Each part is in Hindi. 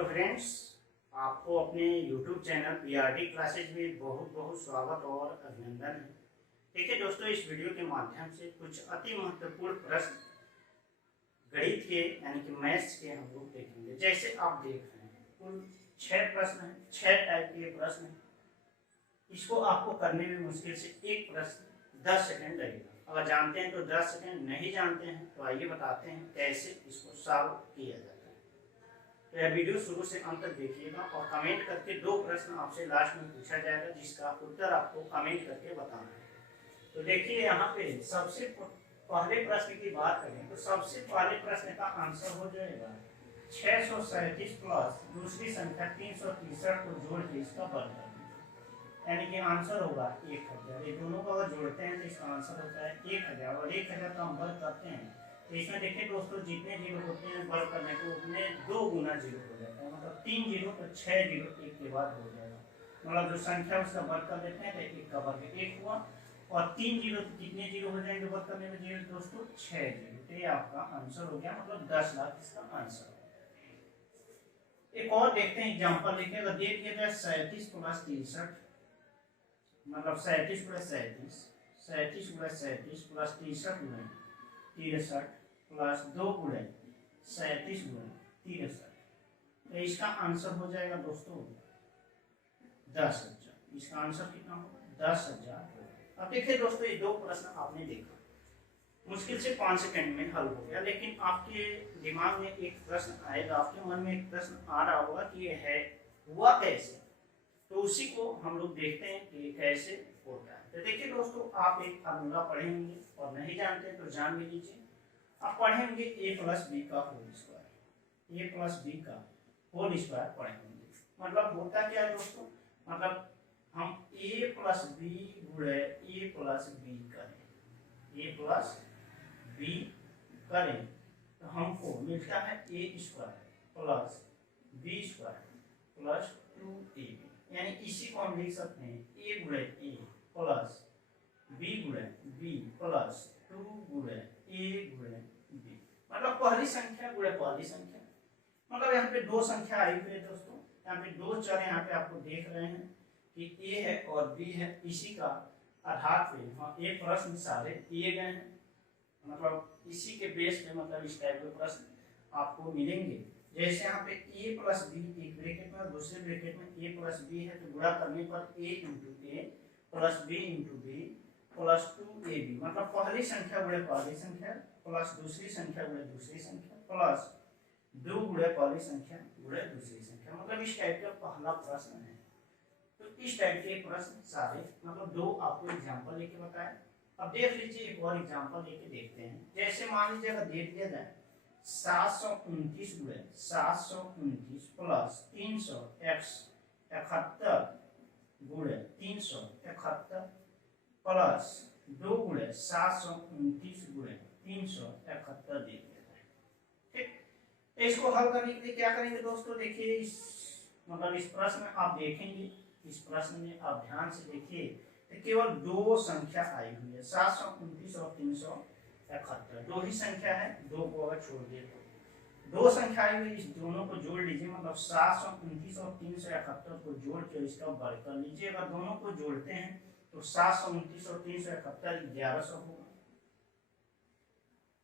हेलो फ्रेंड्स, आपको अपने YouTube चैनल पीआरडी क्लासेज में बहुत बहुत स्वागत और अभिनंदन है। ठीक है दोस्तों, इस वीडियो के माध्यम से कुछ अति महत्वपूर्ण प्रश्न गणित के यानी कि मैथ्स के हम लोग देखेंगे। जैसे आप देख रहे हैं कुल 6 प्रश्न हैं, 6 टाइप के प्रश्न हैं। इसको आपको करने में मुश्किल से एक प्रश्न 10 सेकंड लगेगा। अगर जानते हैं तो 10 सेकंड, नहीं जानते हैं तो आइए बताते हैं कैसे इसको सॉल्व किया जाता है। तो यह वीडियो शुरू से अंत तक देखिएगा और कमेंट करके 2 प्रश्न आपसे लास्ट में पूछा जाएगा, जिसका उत्तर आपको कमेंट करके बताना है। तो देखिए यहाँ पे सबसे पहले प्रश्न की बात करें तो सबसे पहले प्रश्न का आंसर हो जाएगा 637 प्लस दूसरी संख्या 363 को जोड़ के इसका वर्ग करना, यानी कि आंसर होगा 1000। ये दोनों को अगर जोड़ते हैं तो इसका आंसर होता है 1000 और 1000 का हम वर्ग करते हैं तो इसमें देखिए दोस्तों, जितने जीरो होते हैं वर्ग करने को उतने 2 गुना जीरो हो जाता है। मतलब 3 जीरो तो 6 जीरो एक के बाद हो जाएगा। मतलब जो संख्या उसका वर्ग कर देते हैं तो एक का वर्ग 1 हुआ और 3 जीरो तो कितने जीरो हो जाएंगे वर्ग करने में जीरो दोस्तों? 6 जीरो। तो ये आपका आंसर हो गया, मतलब 10 लाख इसका आंसर है। एक और देखते हैं एग्जाम्पल लेके। अगर दे दिया जाए 37 प्लस 63, मतलब 37 प्लस 37, 37 प्लस 37 प्लस 63 गुणे 63 प्लस 2 गुणे 37 गुणे 63, तो इसका आंसर हो जाएगा दोस्तों 10,000। इसका आंसर कितना होगा? 10,000। अब देखिए दोस्तों, ये 2 प्रश्न आपने देखा, मुश्किल से 5 सेकंड में हल हो गया। लेकिन आपके दिमाग में एक प्रश्न आएगा, आपके मन में एक प्रश्न आ रहा होगा कि ये है हुआ कैसे। तो उसी को हम लोग देखते हैं कि कैसे होता है। तो देखिए दोस्तों, आप एक फार्मूला पढ़ेंगे और नहीं जानते तो जान भी लीजिए। आप पढ़ेंगे a प्लस बी का whole square, a plus B का होल स्क्वायर पढ़ेंगे। मतलब होता क्या है दोस्तों? मतलब हम a प्लस बी गुणे a प्लस बी करें, a प्लस बी करें तो हमको मिलता है a square plus B square plus 2ab। यानी इसी को हम लिख सकते हैं a गुणे a प्लस b गुणे b प्लस 2 गुणे a गुणे b। मतलब पहली संख्या गुणे पहली संख्या। मतलब यहाँ पे 2 संख्या आई हुई है दोस्तों। यहाँ पे 2 चर यहाँ पे आपको देख रहे हैं कि a है और b है। इसी का आधार पे हाँ ये प्रश्न सारे दिए गए हैं। मतलब इसी के बेस पे मतलब इस टाइप के प्रश्न आपको मिलेंगे। जैसे यहाँ पे a प्लस बी एक ब्रैकेट में, दूसरे ब्रैकेट में a प्लस बी है तो गुणा करने पर a into A plus B into B plus 2ab। मतलब पहली संख्या गुणे पहली संख्या प्लस दूसरी संख्या गुणे दूसरी संख्या प्लस 2 गुणे पहली संख्या गुणे दूसरी संख्या। मतलब इस टाइप का पहला प्रश्न है। तो इस टाइप के प्रश्न सारे मतलब 2 आपको एग्जाम्पल लेके बताए। अब देख लीजिए, एक और एग्जाम्पल लेके देखते हैं। जैसे मान लीजिए अगर दे दिया जाए 729 गुणे 729 प्लस 371 गुणे 371 प्लस 2 गुणे 729 गुणे 371 दे दिया जाए। ठीक, इसको हल करने के लिए क्या करेंगे दोस्तों? देखिए इस मतलब इस प्रश्न में आप देखेंगे, इस प्रश्न में आप ध्यान से देखिए तो केवल 2 संख्या आई हुई है, 729 और 371। 2 ही संख्या है, 2 को अगर छोड़ दिए तो 2 संख्या आई हुई, इस दोनों को जोड़ लीजिए। मतलब 729 और 371 को जोड़ के इसका वर्ग कर लीजिए। अगर दोनों को जोड़ते हैं तो 729 और 371 1100 होगा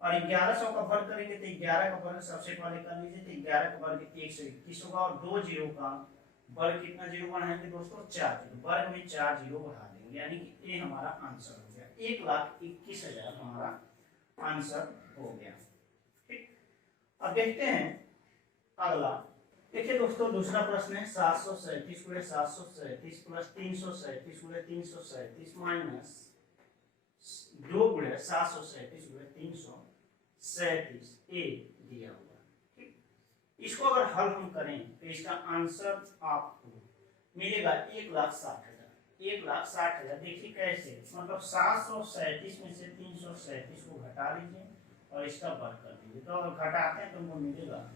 और 1100 का वर्ग करेंगे तो 11 का वर्ग सबसे पहले कर लीजिए तो 11 का वर्ग 121 होगा और 2 जीरो का वर्ग कितना जीरो बढ़ाएंगे दोस्तों? 4 जीरो। वर्ग में 4 जीरो बढ़ा देंगे, यानी कि ये हमारा आंसर हो गया। 1,21,000 हमारा आंसर हो गया। ठीक, अब देखते हैं अगला। देखिए दोस्तों, दूसरा प्रश्न है 737 गुणे 737 प्लस 337 गुणे 337 माइनस 2 गुणे 737 गुणे 337 ए दिया हुआ। ठीक, इसको अगर हल हम करें तो इसका आंसर आपको मिलेगा 1,60,000। 1,60,000 देखिए कैसे? मतलब 737 में से 337 को घटा लीजिए और इसका वर्ग कर दीजिए। तो अगर घटाते हैं तो हमको मिलेगा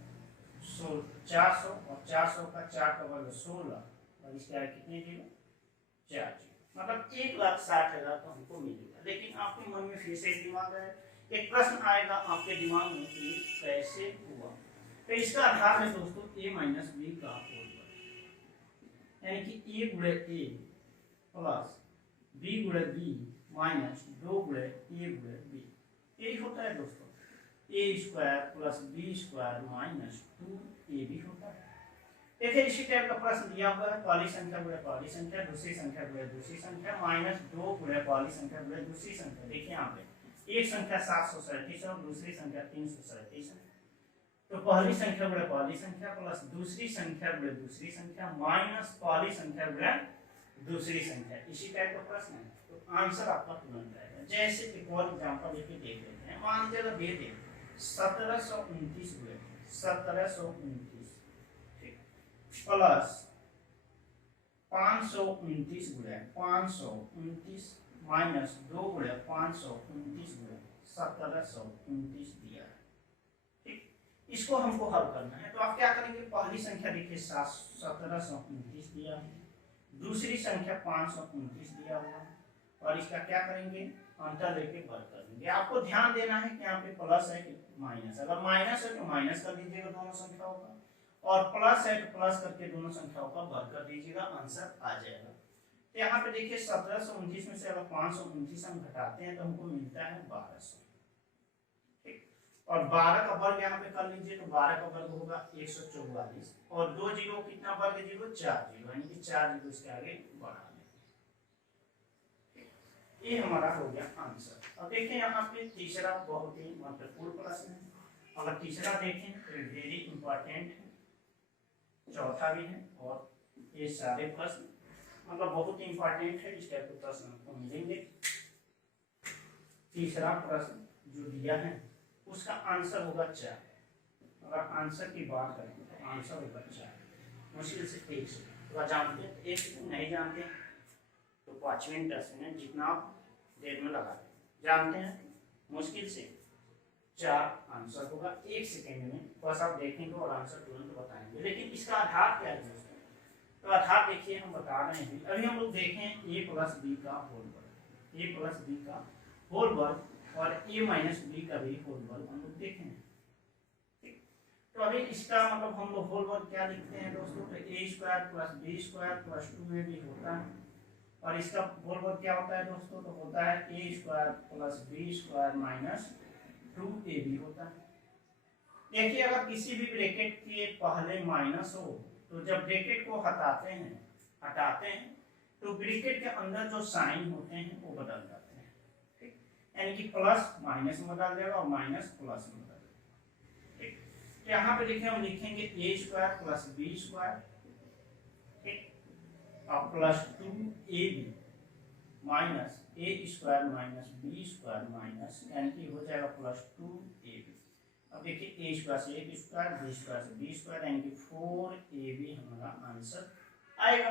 400 और 400 का 4 का वर्ग 16 और इसके आगे कितने जीरो? 4 जीरो। मतलब 1,60,000 तो हमको मिलेगा। लेकिन आपके मन में फिर से दिमाग है, एक प्रश्न आएगा आपके दिमाग में कि कैसे हुआ। तो इसका आधार है दोस्तों a माइनस बी का होल वर्ग, यानी कि a गुणे a प्लस b गुणे b माइनस 2 गुणे a गुणे b, यही होता है दोस्तों a square plus B square minus 2ab होता है। देखिए इसी टाइप का प्रश्न दिया हुआ है, पहली संख्या गुणे पहली संख्या, दूसरी संख्या गुणे दूसरी संख्या, माइनस 2 गुणे पहली संख्या गुणे दूसरी संख्या। देखिए यहाँ पे एक संख्या 737 और दूसरी संख्या 337 है, तो पहली संख्या गुणे पहली संख्या प्लस दूसरी संख्या गुणे दूसरी संख्या माइनस पहली संख्या गुणे दूसरी संख्या, इसी टाइप का प्रश्न है। तो आंसर आपका तुरंत आएगा। जैसे एक और एग्जांपल लेके देख लेते हैं। मान लीजिए अगर ये दें 1729 गुणे 1729 प्लस 529 गुणे 529 माइनस 2 गुणे 529 गुणे 1729 दिया है, ठीक। इसको हमको हल करना है, तो आप क्या करेंगे, पहली संख्या देखिए 1729 दिया है, दूसरी संख्या 529 दिया हुआ है, और इसका क्या करेंगे, अंतर लेके वर्ग कर देंगे। आपको ध्यान देना है कि यहाँ पे प्लस है कि माइनस, अगर माइनस है तो माइनस कर दीजिएगा दोनों संख्याओं का, और प्लस है तो प्लस करके दोनों संख्याओं का वर्ग कर दीजिएगा, आंसर आ जाएगा। तो यहाँ पे देखिए 1729 में से अगर 529 हम घटाते हैं तो हमको मिलता है 1200, ठीक। और 12 का वर्ग यहाँ पे कर लीजिए, तो 12 का वर्ग होगा 144, और 2 जीरो कितना वर्ग जीरो 4 जीरो, यानी कि 4 जीरो इसके आगे बढ़ा लें। ये हमारा हो गया आंसर। अब देखिए यहाँ पे तीसरा बहुत ही महत्वपूर्ण प्रश्न है। अगर तीसरा देखें तो वेरी इंपॉर्टेंट है, चौथा भी है, और ये सारे प्रश्न मतलब बहुत ही इंपॉर्टेंट है। इस टाइप के प्रश्न आपको मिलेंगे। तीसरा प्रश्न जो दिया है उसका आंसर होगा 4। अगर आंसर की बात करें तो आंसर होगा 4, मुश्किल से 1 सेकंड। तो जानते हैं 1 सेकंड नहीं जानते तो 5 मिनट 10 मिनट जितना आप देर में लगा जानते हैं, मुश्किल से 4 आंसर होगा 1 सेकंड में, बस आप देखेंगे और आंसर तुरंत बताएंगे। लेकिन इसका आधार क्या है दोस्तों, तो आधार देखिए हम बता रहे हैं। अभी हम लोग देखें a प्लस बी का होल वर्ग, a प्लस बी का होल वर्ग और a माइनस बी का भी होल वर्ग हम लोग देखें, ठीक। तो अभी इसका मतलब हम लोग होल वर्ग क्या लिखते हैं दोस्तों, तो a square plus B square plus 2ab होता है, और इसका होल वर्ग क्या होता है दोस्तों, तो होता है a square plus B square minus 2ab होता है। देखिए अगर किसी भी ब्रैकेट के पहले माइनस हो तो जब ब्रैकेट को हटाते हैं तो ब्रैकेट के अंदर जो साइन होते हैं वो बदल जाते हैं, ठीक। यानी कि प्लस माइनस में बदल जाएगा और माइनस प्लस में बदल जाएगा, ठीक। तो यहाँ पे देखिए हम लिखेंगे a square plus B square, ठीक, और plus 2ab minus a square minus B square minus, यानी कि हो जाएगा प्लस 2ab। अब देखिए a स्क्वायर से a स्क्वायर, b स्क्वायर से b स्क्वायर, यानी कि 4ab हमारा आंसर आएगा,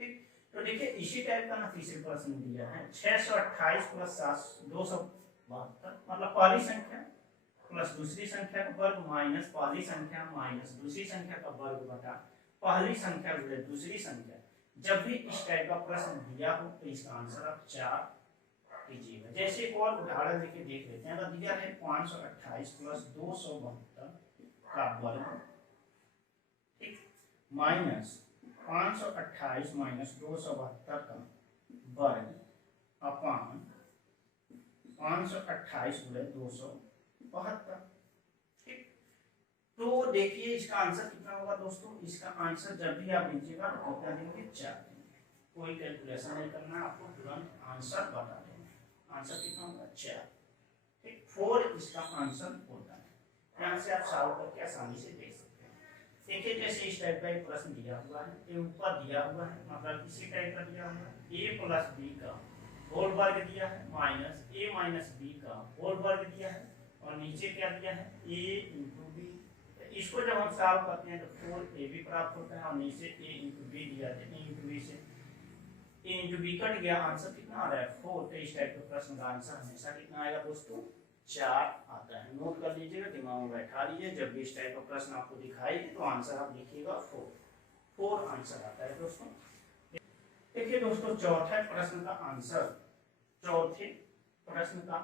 ठीक। तो देखिए इसी टाइप का ना तीसरे प्रश्न दिया है 628 प्लस 272, मतलब पहली संख्या प्लस दूसरी संख्या का वर्ग माइनस पहली संख्या माइनस दूसरी संख्या का वर्ग बटा पहली संख्या गुणे दूसरी संख्या। जब भी इस टाइप का प्रश्न दिया हो तो इसका आंसर आप 4 कीजिएगा। जैसे एक और उदाहरण लेके देख लेते हैं। अगर दिया है 528 प्लस 272 का वर्ग, ठीक, माइनस 528 माइनस 272 का वर्ग अपान 528 गुणे 272, ठीक। तो देखिए इसका आंसर कितना होगा दोस्तों, इसका आंसर जब भी आप लीजिएगा तो कितना देंगे 4 देंगे। कोई कैलकुलेशन नहीं करना, आपको तुरंत आंसर बता देना। आंसर कितना होगा 4, ठीक। 4 इसका आंसर होता है। यहाँ से आप सॉल्व करके आसानी से देख सकते हैं। देखिए जैसे इस टाइप का एक प्रश्न दिया हुआ है, ये ऊपर दिया हुआ है, मतलब इसी टाइप का दिया हुआ है, a प्लस बी का होल वर्ग दिया है माइनस a माइनस बी का होल वर्ग दिया है, और नीचे क्या दिया है a इंटू बी। इसको जब हम सॉल्व करते हैं तो 4ab प्राप्त होता है, और नीचे a इंटू बी दिया है, a इंटू बी से a इंटू बी कट गया, आंसर कितना आ रहा है 4। तो इस टाइप के प्रश्न का आंसर हमेशा कितना आएगा दोस्तों 4 आता है। नोट कर लीजिएगा, दिमाग में बैठा लीजिए, जब भी इस टाइप का प्रश्न आपको दिखाई दे तो आंसर आप लिखिएगा 4 आंसर आता है दोस्तों। देखिए दोस्तों चौथे प्रश्न का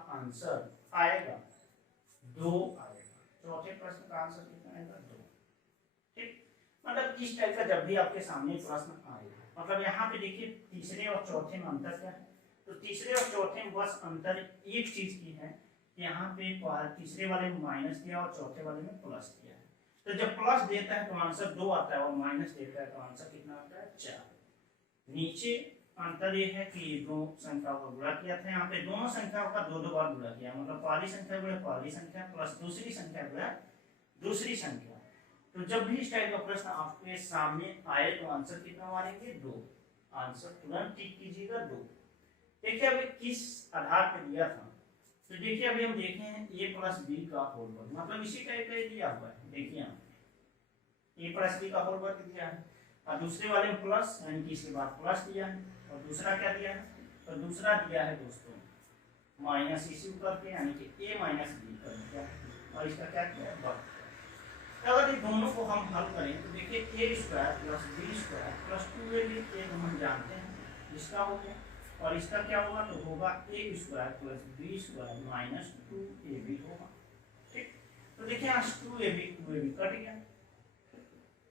आंसर आएगा 2 आएगा। चौथे प्रश्न का आंसर कितना आएगा 2। ठीक, मतलब इस टाइप का जब भी आपके सामने प्रश्न आएगा, मतलब यहाँ पे देखिए तीसरे और चौथे में अंतर क्या है, तो तीसरे और चौथे में बस अंतर एक चीज की है, यहाँ पे तीसरे वाले में माइनस दिया और चौथे वाले में प्लस दिया है। तो जब प्लस देता है तो आंसर 2 आता है और माइनस देता है तो आंसर कितना आता है 4। नीचे अंतर ये है कि दो संख्याओं को गुणा किया था, यहाँ पे दोनों संख्याओं का 2 बार गुणा किया, मतलब पहली संख्या गुणा पहली संख्या प्लस दूसरी संख्या गुणा दूसरी संख्या। तो जब भी इस टाइप का प्रश्न आपके सामने आए तो आंसर कितना मारेंगे 2। आंसर तुरंत टिक कीजिएगा 2। देखिए अभी किस आधार पर दिया था, तो देखिए अभी हम देखे हैं a प्लस बी का होल वर्ग, मतलब इसी टाइप का दिया हुआ है। देखिए यहाँ a प्लस बी का होल वर्ग दिया है और दूसरे वाले में प्लस यानी कि इसके बाद प्लस दिया है, और दूसरा क्या दिया है, तो दूसरा दिया है दोस्तों माइनस इसी ऊपर के यानी कि a माइनस बी कर दिया और इसका क्या किया है वर्ग। अगर इन दोनों को हम हल करें तो देखिए a square plus B square plus 2ab हम जानते हैं इसका हो गया, और इसका क्या होगा तो होगा a square plus B square minus 2ab होगा। ठीक, तो देखिए यहाँ 2ab कट गया,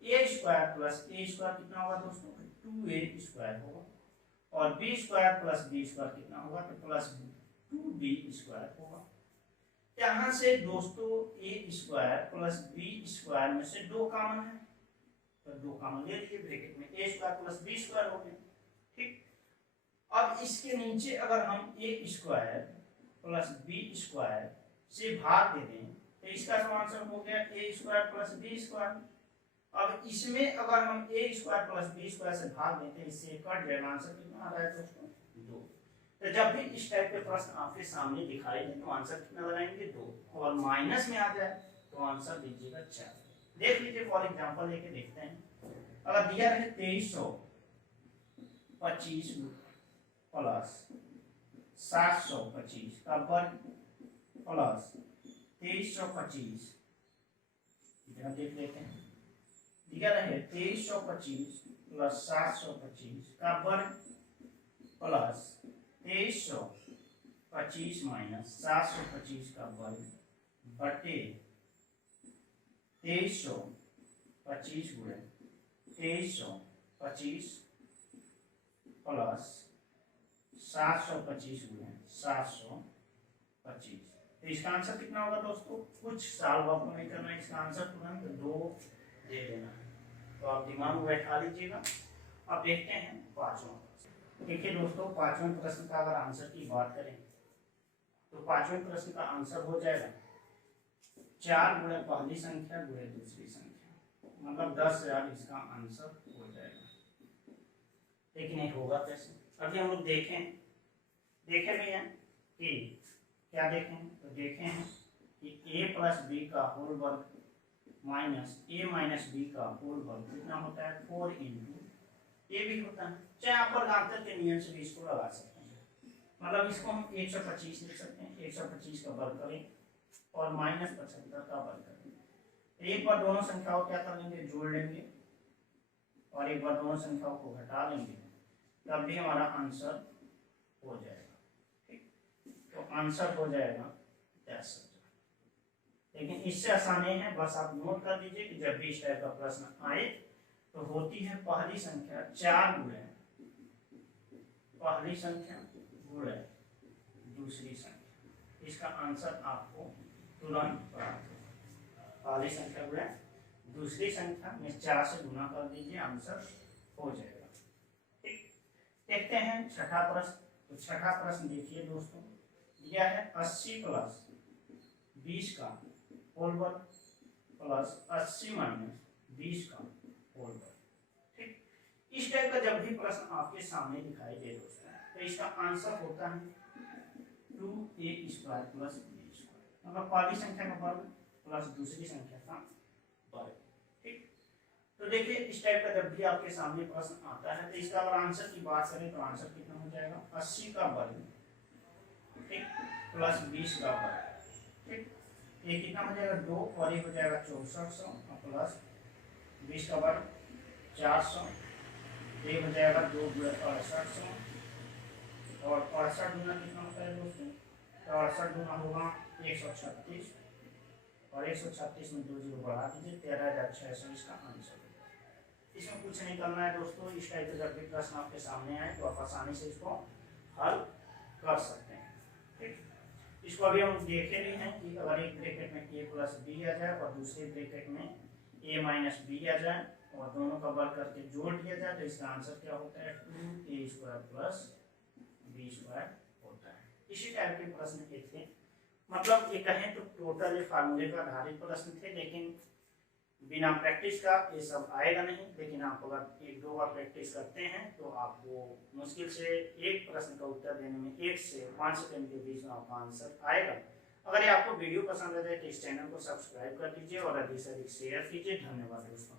a square plus a square कितना होगा दोस्तों 2a स्क्वायर होगा, और b square plus b square कितना होगा तो प्लस 2b स्क्वायर होगा। यहाँ से दोस्तों a square plus b square में से 2 कॉमन है, तो 2 कॉमन ले लीजिए, ब्रैकेट में a square plus b square हो गया। ठीक, अब इसके नीचे अगर हम a square plus b square से भाग दे दें तो इसका तो आंसर हो गया a square plus b square. अब इसमें अगर हम a square plus b square से भाग देते हैं, इससे कट जाएगा, आंसर कितना आ रहा है दोस्तों 2। तो जब भी इस टाइप के प्रश्न आपके सामने दिखाई दे तो आंसर कितना लगाएंगे 2, और माइनस में आ जाए तो आंसर दीजिएगा 4। देख लीजिए फॉर एग्जांपल लेके देखते हैं। अगर दिया है 2325 प्लस 725 का वर्ग प्लस 2325, देख लेते हैं। दिया रहे 2325 प्लस 725 का वर्ग प्लस 2325 माइनस 725 का वर्ग बटे 2325 गुणे 2325 प्लस 725 गुणे 725। तो इसका आंसर कितना होगा दोस्तों, कुछ साल आपको नहीं करना है, इसका आंसर तुरंत 2 दे देना है, तो आप दिमाग में बैठा लीजिएगा। अब देखते हैं पांचवा। देखिए दोस्तों पांचवें प्रश्न का अगर आंसर की बात करें तो पांचवें प्रश्न का आंसर हो जाएगा 4 गुणे पहली संख्या गुणे दूसरी संख्या, मतलब 10,000 इसका आंसर हो जाएगा। लेकिन ये होगा कैसे, अभी हम लोग देखे भी हैं कि क्या देखें, तो देखे हैं कि a प्लस बी का होल वर्ग माइनस a माइनस बी का होल वर्ग कितना होता है 4 इंटू ए भी होता है। चाहे आप वर्गांतर के नियम से भी इसको लगा सकते हैं, मतलब इसको हम 125 लिख सकते हैं, 125 का वर्ग करें और माइनस 75 का वर्ग करें। एक बार दोनों संख्याओं क्या कर लेंगे, जोड़ लेंगे, और एक बार दोनों संख्याओं को घटा लेंगे, तब भी हमारा आंसर हो जाएगा। ठीक, तो आंसर हो जाएगा 10,000। लेकिन इससे आसान है, बस आप नोट कर लीजिए कि जब भी इस टाइप का प्रश्न आए तो होती है पहली संख्या 4 गुणे पहली संख्या गुणे दूसरी संख्या, इसका आंसर आपको तुरंत प्राप्त होगा। पहली संख्या गुणे दूसरी संख्या में 4 से गुना कर दीजिए, आंसर हो जाएगा। ठीक, देखते हैं छठा प्रश्न। तो छठा प्रश्न देखिए दोस्तों, दिया है 80 प्लस 20 का होल वर्ग प्लस 80 माइनस 20 का होल वर्ग। ठीक, इस टाइप का जब भी प्रश्न आपके सामने दिखाई दे दोस्तों तो इसका आंसर होता है 2a square plus b square, मतलब पहली संख्या का वर्ग प्लस दूसरी संख्या का वर्ग। ठीक, तो देखिए इस टाइप का जब भी आपके सामने प्रश्न आता है तो इसका अगर आंसर की बात करें तो आंसर कितना हो जाएगा 80 का वर्ग, ठीक, प्लस 20 का वर्ग। ठीक, ये कितना हो जाएगा 2 और ये हो जाएगा 6400 प्लस 20 का वर्ग 400, ये हो जाएगा 2 गुणे 6800, और 68 गुना कितना होता है दोस्तों, 68 गुना होगा 136, और 136 में 2 जीरो बढ़ा दीजिए, 13,600 इसका आंसर होगा। इसमें कुछ नहीं करना है दोस्तों। इस टाइप का जब भी प्रश्न आपके सामने आए तो आप आसानी से इसको हल कर सकते हैं। ठीक, इसको अभी हम देखे भी हैं कि अगर एक ब्रैकेट में a प्लस बी आ जाए और दूसरे ब्रैकेट में a माइनस बी आ जाए और दोनों का वर्ग करके जोड़ दिया जाए तो इसका आंसर क्या होता है, 2a² प्लस b² होता है। इसी टाइप के प्रश्न के थे, मतलब ये कहें तो टोटल ये फार्मूले पर आधारित प्रश्न थे, लेकिन बिना प्रैक्टिस का ये सब आएगा नहीं। लेकिन आप अगर एक दो बार प्रैक्टिस करते हैं तो आपको मुश्किल से एक प्रश्न का उत्तर देने में 1 से 5 सेकंड के बीच में आपका आंसर आएगा। अगर ये आपको वीडियो पसंद आ जाए तो इस चैनल को सब्सक्राइब कर दीजिए और अधिक से अधिक शेयर कीजिए। धन्यवाद दोस्तों।